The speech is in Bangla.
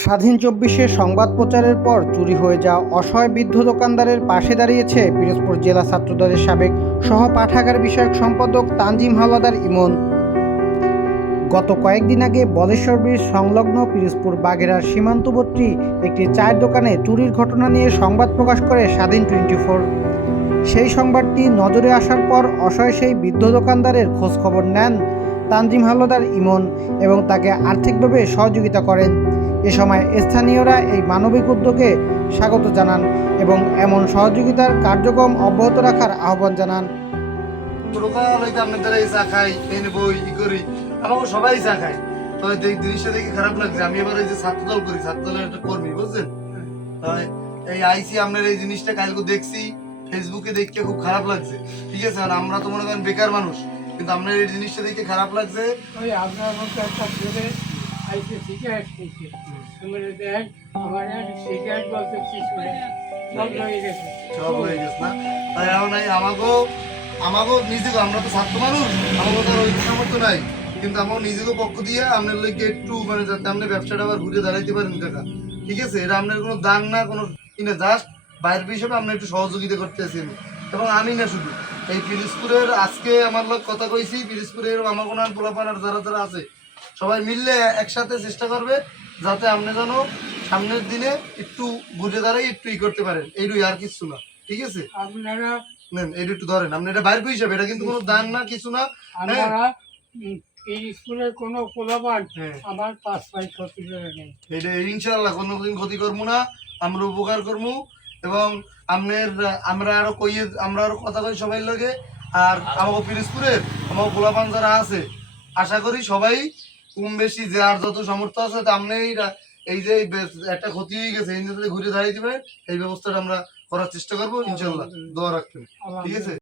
স্বাধীন ২৪-এ সংবাদ প্রচারের পর চুরি হয়ে যাওয়া অসহায় বৃদ্ধ দোকানদারের পাশে দাঁড়িয়েছে পিরোজপুর জেলা ছাত্রদলের সাবেক সহ-পাঠাগার বিষয়ক সম্পাদক তানজিম হাওলাদার ইমন। গত কয়েকদিন আগে বলেশ্বর ব্রিজ সংলগ্ন পিরোজপুর বাগেরহাট সীমান্তবর্তী একটি চায়ের দোকানে চুরির ঘটনা নিয়ে সংবাদ প্রকাশ করে স্বাধীন 24। সেই সংবাদটি নজরে আসার পর অসহায় সেই বৃদ্ধ দোকানদারের খোঁজখবর নেন তানজিম হাওলাদার ইমন এবং তাকে আর্থিকভাবে সহযোগিতা করেন। এ সময় স্থানীয়রা এই মানবিক উদ্যোগে স্বাগত জানান এবং এমন সহযোগিতার কার্যক্রম অব্যাহত রাখার আহ্বান জানান। সবাই চা খাই, তবে জিনিসটা দেখে খারাপ লাগছে। আমি এবার এই যে ছাত্রদল করি, ছাত্রদলের একটা কর্মী, বুঝছেন? এই আইসি আপনার এই জিনিসটা কালকে দেখছি ফেসবুকে দেখে খুব খারাপ লাগছে। ঠিক আছে, আর আমরা তো মনে করেন বেকার মানুষ, কিন্তু আপনার এই জিনিসটা দেখে খারাপ লাগছে। আপনার মতো একটা ছেলে আইসি সিগারেট খেয়েছে, দেখ আমার সিগারেট বলতে কিছু নেই, সব হয়ে গেছে, সব হয়ে গেছে না? তাই এখন আমাকেও নিজেকে, আমরা তো ছাত্র মানুষ, আমাকে তো আর ওই সামর্থ্য নাই, কিন্তু আমার নিজেকে পক্ষ দিয়ে আপনার লোককে একটু মানে যাতে আপনি ব্যবসাটা আবার ঘুরে দাঁড়াইতে পারেন কাকা। ঠিক আছে, এটা আপনার কোনো দান না, কোনো কিনা, জাস্ট বাইরের হিসেবে আপনি একটু সহযোগিতা করতেছি। এবং আমি না শুধু এই পিরোজপুরের, আজকে আমার লোক কথা কইছি, পিরোজপুরের আমার কোনো পোলাপানার যারা যারা আছে সবাই মিললে একসাথে চেষ্টা করবে যাতে আপনি যেন সামনের দিনে একটু ঘুরে দাঁড়াই একটু করতে পারেন। এইটুই, আর কিছু না। ঠিক আছে, আপনারা নেন এইটা একটু ধরেন। আপনি এটা বাইর হিসাবে, এটা কিন্তু কোনো দান না, কিছু না। আপনারা এই স্কুলের কোনো পোলাপান আমার 5 ক্ষতি করে নেই। এটা ইনশাল্লাহ কোনোদিন ক্ষতি করবো না, আমরা উপকার করবো। এবং আমরা আরো কথা কই সবাই লগে। আর আমাকে পিরোজপুরের আমার পোলাপান যারা আছে, আশা করি সবাই কম বেশি যে আর যত সামর্থ্য আছে আপনি এই যে একটা ক্ষতি হয়ে গেছে, এই ঘুরে দাঁড়িয়ে দিবেন, এই ব্যবস্থাটা আমরা করার চেষ্টা করবো ইনশাল্লাহ। দোয়া রাখবেন, ঠিক আছে?